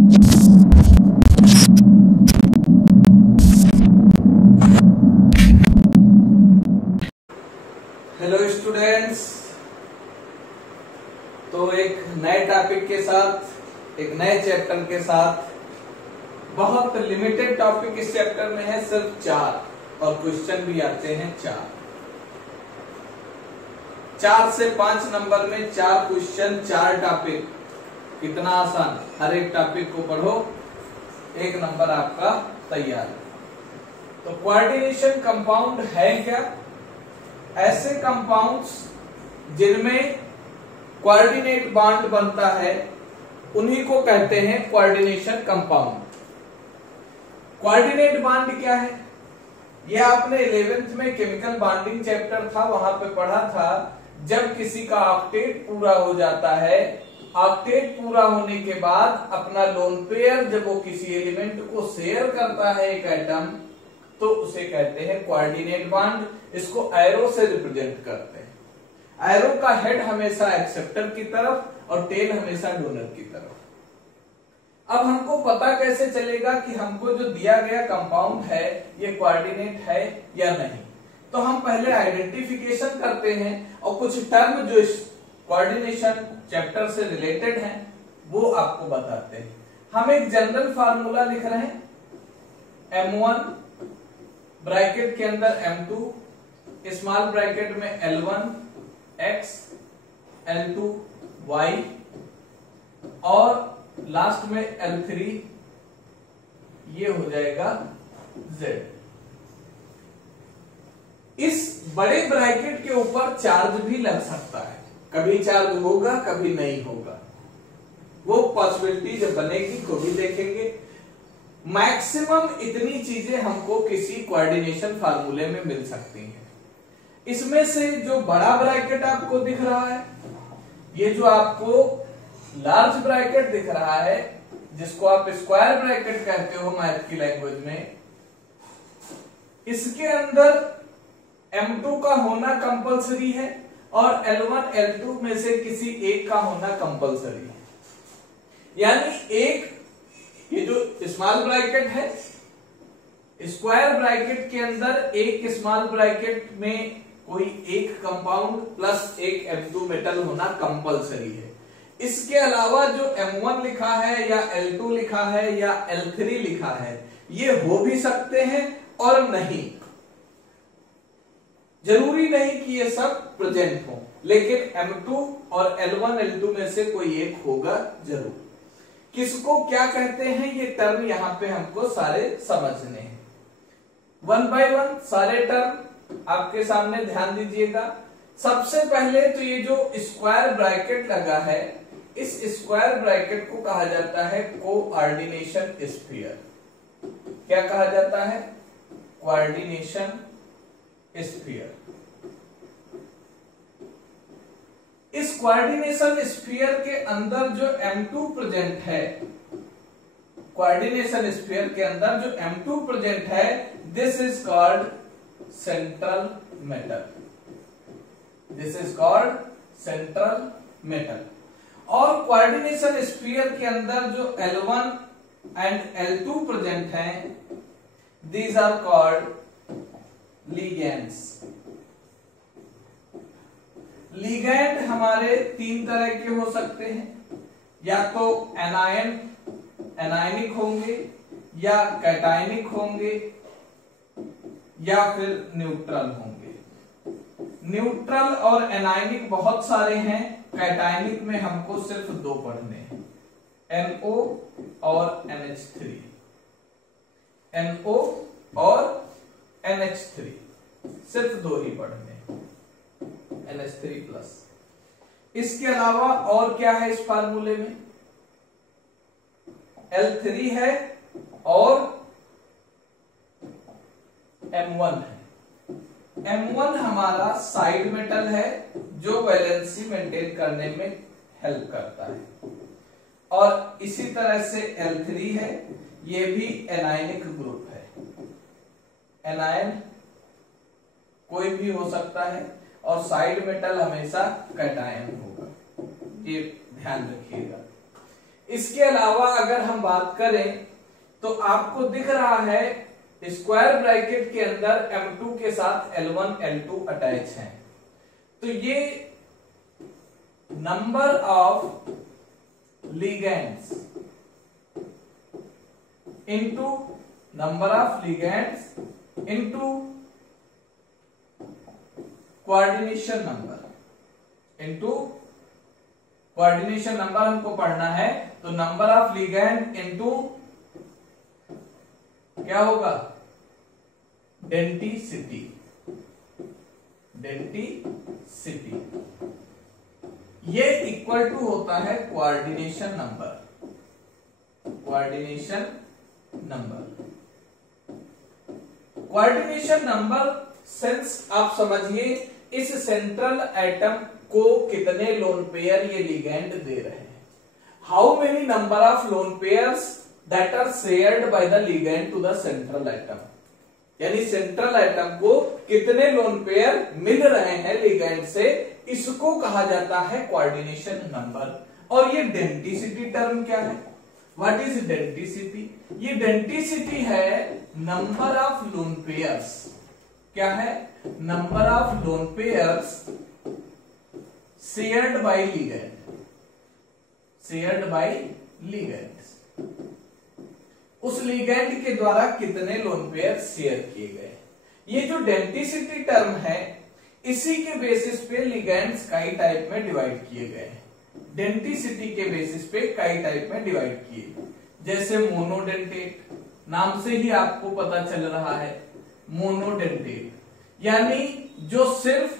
Hello students, तो एक नए टॉपिक के साथ, एक नए चैप्टर के साथ, बहुत लिमिटेड टॉपिक इस चैप्टर में है, सिर्फ 4 और क्वेश्चन भी आते हैं 4 से 5 नंबर में 4 क्वेश्चन 4 टॉपिक। कितना आसान, हर एक टॉपिक को पढ़ो, 1 नंबर आपका तैयार। तो कोऑर्डिनेशन कंपाउंड है क्या? ऐसे कंपाउंड्स जिनमें कोऑर्डिनेट बॉन्ड बनता है उन्हीं को कहते हैं कोऑर्डिनेशन कंपाउंड। कोऑर्डिनेट बॉन्ड क्या है? यह आपने 11th में केमिकल बॉन्डिंग चैप्टर था, वहां पे पढ़ा था। जब किसी का ऑक्टेट पूरा हो जाता है, ऑक्टेट पूरा होने के बाद अपना लोन पेयर जब वो किसी एलिमेंट को शेयर करता है एक एटम, तो उसे कहते हैं कोऑर्डिनेट बॉन्ड। इसको एरो से रिप्रेजेंट करते हैं। एरो का हेड हमेशा एक्सेप्टर की तरफ और टेल हमेशा डोनर की तरफ। अब हमको पता कैसे चलेगा कि हमको जो दिया गया कंपाउंड है ये कोऑर्डिनेट है या नहीं? तो हम पहले आइडेंटिफिकेशन करते हैं और कुछ टर्म जो इस कोऑर्डिनेशन चैप्टर से रिलेटेड हैं वो आपको बताते हैं। हम एक जनरल फार्मूला लिख रहे हैं, M1 ब्रैकेट के अंदर M2, स्मॉल ब्रैकेट में L1 X, L2 Y और लास्ट में L3, ये हो जाएगा Z। इस बड़े ब्रैकेट के ऊपर चार्ज भी लग सकता है, कभी चार्ज होगा कभी नहीं होगा, वो पॉसिबिलिटी जब बनेगी तो भी देखेंगे। मैक्सिमम इतनी चीजें हमको किसी कोऑर्डिनेशन फार्मूले में मिल सकती हैं। इसमें से जो बड़ा ब्रैकेट आपको दिख रहा है, ये जो आपको लार्ज ब्रैकेट दिख रहा है, जिसको आप स्क्वायर ब्रैकेट कहते हो मैथ की लैंग्वेज में, इसके अंदर M2 का होना कंपलसरी है और L1 L2 में से किसी एक का होना कंपलसरी है। यानी एक ये जो स्मॉल ब्रैकेट है, स्क्वायर ब्रैकेट के अंदर एक स्मॉल ब्रैकेट में कोई एक कंपाउंड प्लस एक M2 मेटल होना कंपलसरी है। इसके अलावा जो M1 लिखा है या L2 लिखा है या L3 लिखा है, ये हो भी सकते हैं और नहीं। जरूरी नहीं कि ये सब प्रेजेंट हो, लेकिन M2 और L1 L2 में से कोई एक होगा जरूर। किसको क्या कहते हैं ये टर्म यहां पे हमको सारे समझने हैं। 1 बाय 1 सारे टर्म आपके सामने ध्यान दीजिएगा। सबसे पहले तो ये जो स्क्वायर ब्रैकेट लगा है, इस स्क्वायर ब्रैकेट को कहा जाता है कोऑर्डिनेशन स्फीयर। क्या कहा जाता है? Coordination sphere. इस कोऑर्डिनेशन स्फीयर के अंदर जो M2 प्रेजेंट है, कोऑर्डिनेशन स्फीयर के अंदर जो M2 प्रेजेंट है, this is called central metal. This is called central metal. और कोऑर्डिनेशन स्फीयर के अंदर जो L1 एंड L2 प्रेजेंट हैं, these are called ligands. Ligand हमारे 3 तरह के हो सकते हैं, या तो एनायनिक होंगे, या कैटायनिक होंगे, या फिर न्यूट्रल होंगे। न्यूट्रल और एनायनिक बहुत सारे हैं, कैटायनिक में हमको सिर्फ 2 पढ़ने हैं, NO और NH3। NO और NH3 सिर्फ 2 ही पढ़ने, NH3+। इसके अलावा और क्या है इस फार्मूले में? L3 है और M1 है। M1 हमारा साइड मेटल है जो वैलेंसी मेंटेन करने में हेल्प करता है, और इसी तरह से L3 है, ये भी एनायनिक ग्रुप है। एनायन कोई भी हो सकता है और साइड मेटल हमेशा कैटायन होगा, ये ध्यान रखिएगा। इसके अलावा अगर हम बात करें तो आपको दिख रहा है स्क्वायर ब्रैकेट के अंदर M2 के साथ L1 L2 अटैच है, तो ये number of ligands into number of ligands into coordination number into coordination number हमको पढ़ना है, तो नंबर ऑफ लिगेंड इनटू क्या होगा, डेंसिटी। डेंसिटी ये इक्वल टू होता है coordination number. Coordination number coordination number sense आप समझिए, इस सेंट्रल एटम को कितने लोन पेयर ये लिगेंड दे रहे हैं। How many number of lone pairs that are shared by the ligand to the central atom, यानी सेंट्रल एटम को कितने लोन पेयर मिल रहे हैं लिगेंड से, इसको कहा जाता है कोऑर्डिनेशन नंबर। और ये डेंसिटी टर्म क्या है, व्हाट इज डेंसिटी? ये डेंसिटी है नंबर ऑफ लोन पेयर्स। क्या है? Number of lone pairs shared by ligand. Shared by ligands, उस लिगेंड के द्वारा कितने लोन पेयर शेयर किए गए। ये जो डेंसिटी टर्म है, इसी के बेसिस पे लिगेंड्स कई टाइप में डिवाइड किए गए हैं। डेंसिटी के बेसिस पे कई टाइप में डिवाइड किए, जैसे मोनोडेंटेट, नाम से ही आपको पता चल रहा है मोनोडेंटेट, यानी जो सिर्फ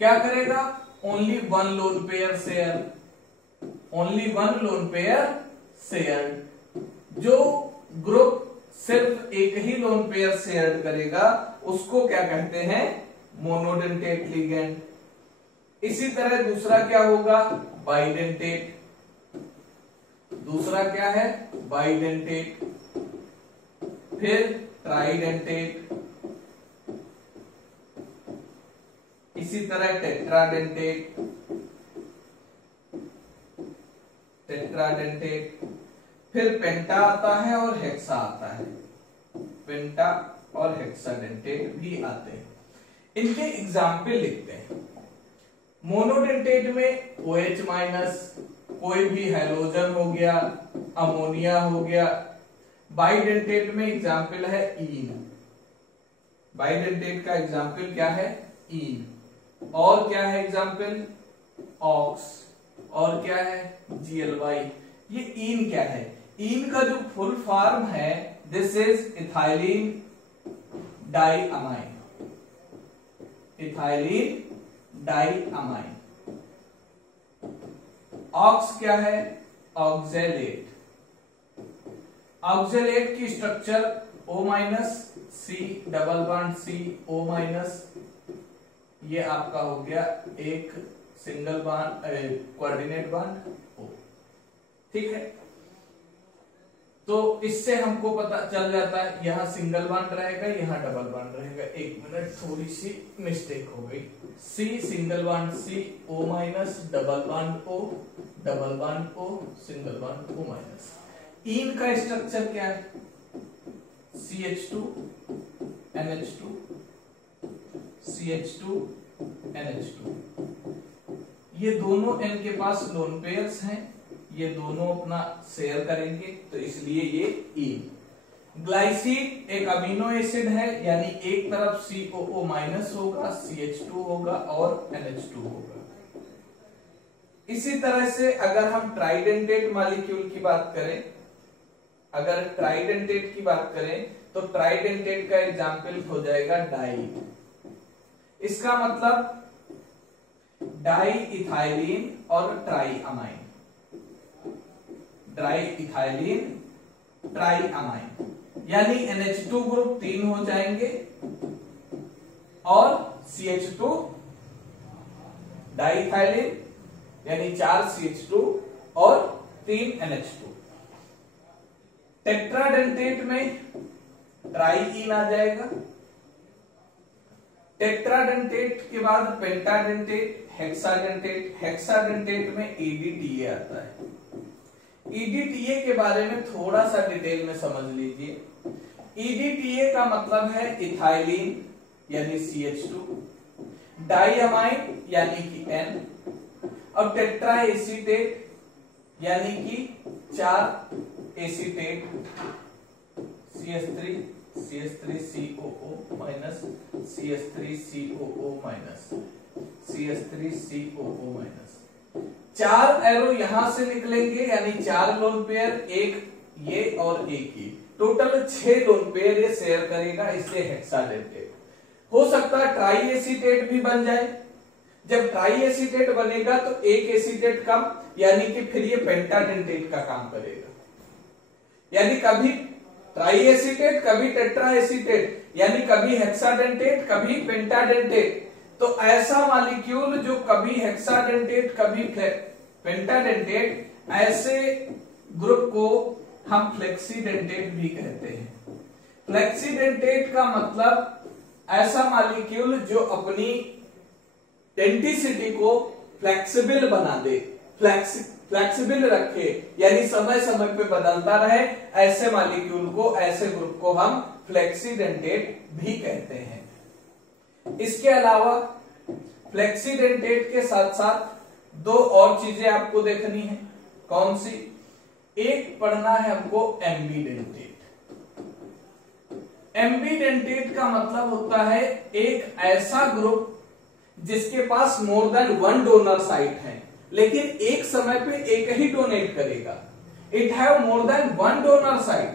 क्या करेगा, only one lone pair share, only one lone pair share. जो ग्रुप सिर्फ एक ही लोन पेयर शेयर करेगा उसको क्या कहते हैं, मोनोडेंटेट लिगेंड। इसी तरह दूसरा क्या होगा, बाइडेंटेट। दूसरा क्या है, बाइडेंटेट। फिर ट्राइडेंटेट, इसी तरह टेट्राडेंटेट। टेट्राडेंटेट, फिर पेंटा आता है और हेक्सा आता है। पेंटा और हेक्साडेंटेट भी आते हैं। इनके एग्जाम्पल लिखते हैं। मोनोडेंटेट में OH माइनस, कोई भी हैलोजन हो गया, अमोनिया हो गया। बाइडेंटेट में एग्जाम्पल है ईन। बाइडेंटेट का एग्जाम्पल क्या है, ईन। और क्या है एग्जाम्पल, ऑक्स। और क्या है, GLY। ये ईन क्या है, ईन का जो फुल फॉर्म है, this is ethylene diamine. Ethylene diamine. Ox क्या है, ऑक्जेलेट। ऑक्जेलेट की structure O minus C double bond C O minus, ये आपका हो गया एक single bond coordinate bond O। ठीक है, तो इससे हमको पता चल जाता है, यहां सिंगल बॉन्ड रहेगा, यहां डबल बॉन्ड रहेगा। एक मिनट, थोड़ी सी मिस्टेक हो गई। C single bond C O minus, double bond O, double bond O, single bond O minus. ईन का स्ट्रक्चर क्या है, CH2 NH2, CH2 NH2। ये दोनों इनके पास लोन पेयर्स हैं, ये दोनों अपना शेयर करेंगे, तो इसलिए ये ईन। ग्लाइसिन एक अमीनो एसिड है, यानी एक तरफ COO माइनस होगा, CH2 होगा और NH2 होगा। इसी तरह से अगर हम ट्राइडेंटेट मॉलिक्यूल की बात करें, अगर ट्राइडेंटेट की बात करें तो ट्राइडेंटेट का एग्जाम्पल हो जाएगा डाई। इसका मतलब डाई इथाइलिन और ट्राइअमाइन। डाई इथाइलिन ट्राइअमाइन, यानी NH2 ग्रुप 3 हो जाएंगे और CH2 डाइथाइलिन, यानी 4 CH2 और 3 NH2। टेट्राडेंटेट में ट्राइईन आ जाएगा। टेट्राडेंटेट के बाद पेंटाडेंटेट, हेक्साडेंटेट। हेक्साडेंटेट में ADTA आता है। EDTA के बारे में थोड़ा सा डिटेल में समझ लीजिए। EDTA का मतलब है इथाइलिन यानी CH2, डाइअमाइन यानी कि N, और टेट्रा एसीटेट यानी कि 4 acetate CH3COO minus CH3COO minus CH3COO minus. 4 arrow यहां से निकलेंगे यानी 4 लोन पेयर, एक ये और एक ये, टोटल 6 लोन पेयर ये शेयर करेगा, इसलिए हेक्साडेंटेट। हो सकता है ट्राई एसीटेट भी बन जाए। जब ट्राई एसीटेट बनेगा तो एक एसीटेट कम, यानी कि फिर ये पेंटाडेंटेट का काम करेगा। यानी कभी ट्राई एसीटेट कभी टेट्रा एसीटेट, यानी कभी हेक्साडेंटेट कभी पेंटाडेंटेट। तो ऐसा मॉलिक्यूल जो कभी हेक्साडेंटेट कभी पेंटाडेंटेट, ऐसे ग्रुप को हम फ्लेक्सीडेंटेट भी कहते हैं। फ्लेक्सीडेंटेट का मतलब ऐसा मॉलिक्यूल जो अपनी डेंटिसिटी को फ्लेक्सिबल बना दे, फ्लेक्सिबल रखे, यानी समय समय पे बदलता रहे, ऐसे मॉलिक्यूल को, ऐसे ग्रुप को हम फ्लेक्सीडेंटेट भी कहते हैं। इसके अलावा फ्लेक्सीडेंटेट के साथ साथ 2 और चीजें आपको देखनी है। कौन सी? एक पढ़ना है हमको एम्बीडेंटेट। एम्बीडेंटेट का मतलब होता है एक ऐसा ग्रुप जिसके पास मोर देन 1 डोनर साइट है, लेकिन एक समय पे एक ही डोनेट करेगा। It have more than 1 donor site.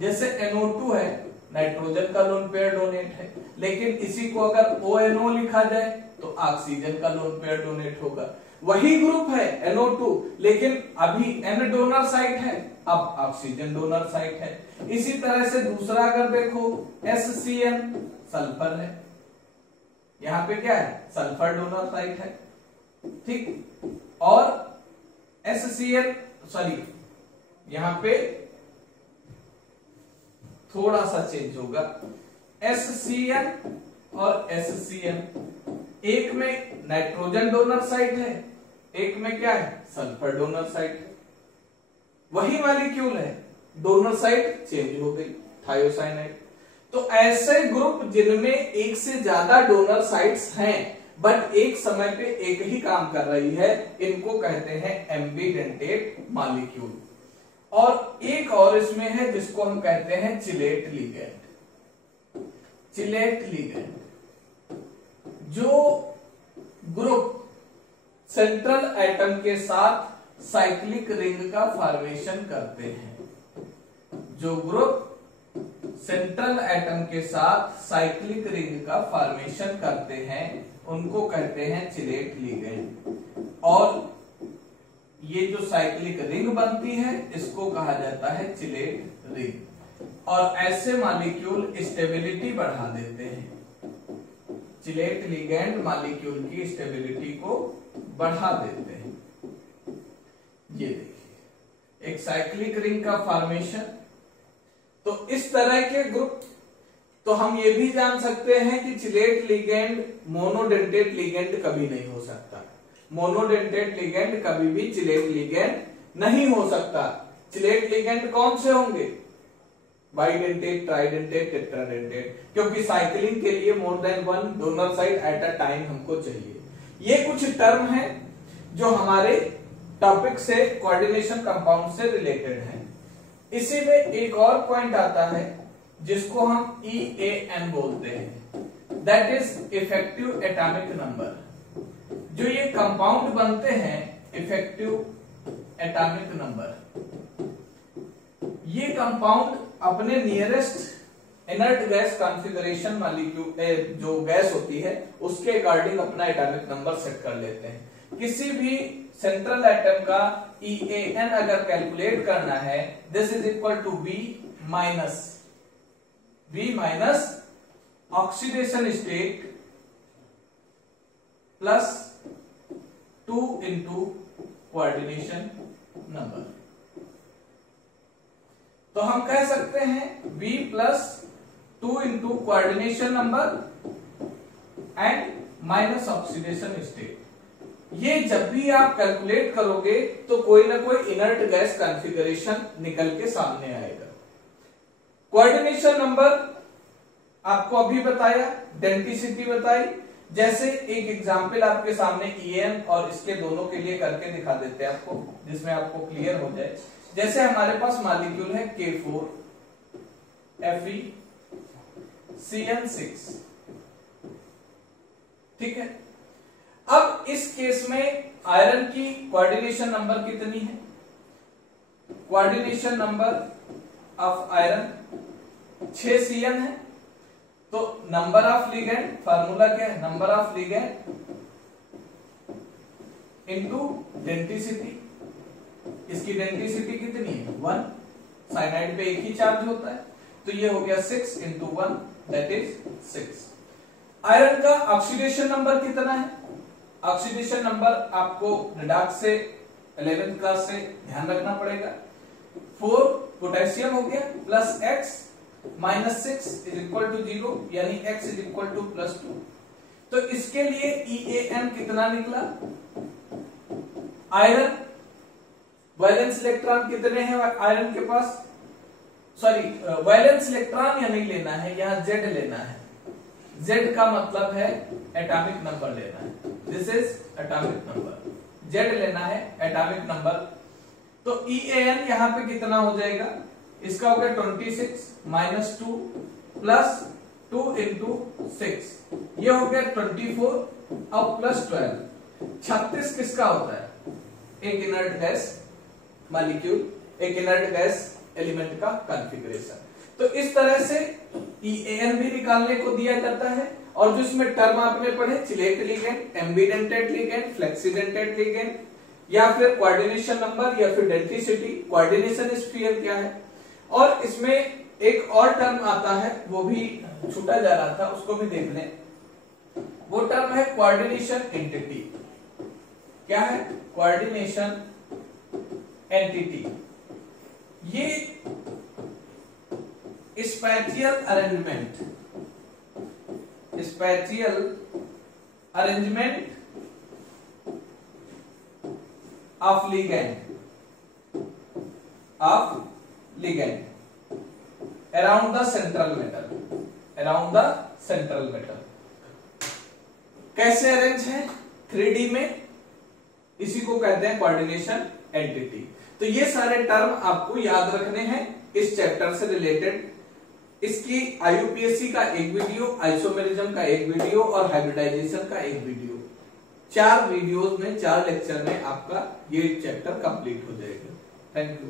जैसे NO2 है, नाइट्रोजन का लोन पेयर डोनेट है, लेकिन इसी को अगर ONO लिखा जाए तो ऑक्सीजन का लोन पेयर डोनेट होगा। वही ग्रुप है NO2, लेकिन अभी N डोनर साइट है, अब ऑक्सीजन डोनर साइट है। इसी तरह से दूसरा अगर देखो SCN, सल्फर है, यहां पे क्या है? सल्फर डोनर साइट है, ठीक। और SCN, सॉरी यहां पे थोड़ा सा चेंज होगा, SCN और SCN, एक में नाइट्रोजन डोनर साइट है, एक में क्या है? सल्फर डोनर साइट है। वही मॉलिक्यूल है, डोनर साइट चेंज हो गई, थायोसाइनाइड। तो ऐसे ग्रुप जिनमें एक से ज्यादा डोनर साइट्स हैं बट एक समय पे एक ही काम कर रही है, इनको कहते हैं एम्बीडेंटेट मॉलिक्यूल। और एक और इसमें है जिसको हम कहते हैं चिलेट लिगेंड। चिलेट लिगेंड जो ग्रुप सेंट्रल एटम के साथ साइक्लिक रिंग का फॉर्मेशन करते हैं, जो ग्रुप सेंट्रल एटम के साथ साइक्लिक रिंग का फॉर्मेशन करते हैं, उनको कहते हैं चिलेट लिगेंड। और ये जो साइक्लिक रिंग बनती है, इसको कहा जाता है चिलेट रिंग। और ऐसे मॉलिक्यूल स्टेबिलिटी बढ़ा देते हैं। चिलेट लिगेंड मॉलिक्यूल की स्टेबिलिटी को बढ़ा देते हैं। ये देखिए, एक साइक्लिक रिंग का फॉर्मेशन। तो इस तरह के ग्रुप, तो हम ये भी जान सकते हैं कि चिलेट लिगेंड मोनोडेंटेट लिगेंड कभी नहीं हो सकता। मोनोडेंटेट लिगेंड कभी भी चिलेट लिगेंड नहीं हो सकता। चिलेट लिगेंड कौन से होंगे? बाइडेंटेट, ट्राइडेंटेट, टेट्राडेंटेट, क्योंकि साइक्लिंग के लिए more than 1 donor site at a time हमको चाहिए। ये कुछ टर्म है जो हमारे टॉपिक से, कोऑर्डिनेशन कंपाउंड से रिलेटेड है। इसी में एक और पॉइंट आता है जिसको हम EAN बोलते हैं, that is effective atomic number. जो ये कंपाउंड बनते हैं, इफेक्टिव एटॉमिक नंबर, ये कंपाउंड अपने nearest inert gas configuration molecule जो गैस होती है उसके अकॉर्डिंग अपना एटॉमिक नंबर सेट कर लेते हैं। किसी भी सेंट्रल एटम का EAN अगर कैलकुलेट करना है, this is equal to V minus oxidation state plus 2 into coordination number. तो हम कह सकते हैं V plus 2 into coordination number and minus oxidation state. ये जब भी आप कैलकुलेट करोगे तो कोई ना कोई इनर्ट गैस कॉन्फ़िगरेशन निकल के सामने आएगा। कोऑर्डिनेशन नंबर आपको अभी बताया, डेंसिटी बताई। जैसे एक एग्जांपल आपके सामने EN और इसके दोनों के लिए करके दिखा देते हैं आपको, जिसमें आपको क्लियर हो जाए। जैसे हमारे पास मॉलिक्यूल है K4 FeCN6, ठीक है। अब इस केस में आयरन की कोऑर्डिनेशन नंबर कितनी है? Coordination number of iron 6 CN है। तो नंबर ऑफ लिगेंड, फार्मूला क्या है? Number of ligand into density. इसकी डेंसिटी कितनी है? 1। साइनाइड पे एक ही चार्ज होता है, तो ये हो गया 6 इंटू 1 दैट इज 6। आयरन का ऑक्सीडेशन नंबर कितना है? ऑक्सीडेशन नंबर आपको रिडॉक्स से 11th क्लास से ध्यान रखना पड़ेगा। 4 पोटेशियम हो गया plus x minus 6 is equal to 0, यानी x is equal to plus 2। तो इसके लिए EAN कितना निकला? आयरन वैलेंस इलेक्ट्रॉन कितने हैं आयरन के पास? सॉरी, वैलेंस इलेक्ट्रॉन या नहीं लेना है, यहां Z लेना है। Z का मतलब है एटॉमिक नंबर लेना है, this is atomic number. Z लेना है एटॉमिक नंबर। तो EAN यहां पे कितना हो जाएगा? इसका हो गया 26 माइनस 2 प्लस 2 इंटू 6, ये हो गया 24 और प्लस 12। 36 किसका होता है? एक इनर्ट गैस मॉलिक्यूल, एक इनर्ट गैस एलिमेंट का कॉन्फ़िगरेशन। तो इस तरह से EAN भी निकालने को दिया जाता है। और जो इसमें टर्म आपने पढ़े, chelate ligand, ambidentate ligand, flexidentate ligand, या फिर कोऑर्डिनेशन नंबर, या फिर डेंसिटी, कोऑर्डिनेशन स्फीयर क्या है। और इसमें एक और टर्म आता है, वो भी छूटा जा रहा था, उसको भी देख लें। वो टर्म है कोऑर्डिनेशन एंटिटी। क्या है? Coordination entity. ये spatial arrangement of ligand around the central metal. कैसे अरेंज है? 3D में। इसी को कहते हैं कोऑर्डिनेशन एंटिटी। तो ये सारे टर्म आपको याद रखने हैं इस चैप्टर से रिलेटेड। इसकी IUPAC का एक वीडियो, आइसोमेरिज्म का एक वीडियो और हाइब्रिडाइजेशन का एक वीडियो, 4 वीडियोस में 4 लेक्चर में आपका ये चैप्टर कंप्लीट हो जाएगा। Thank you.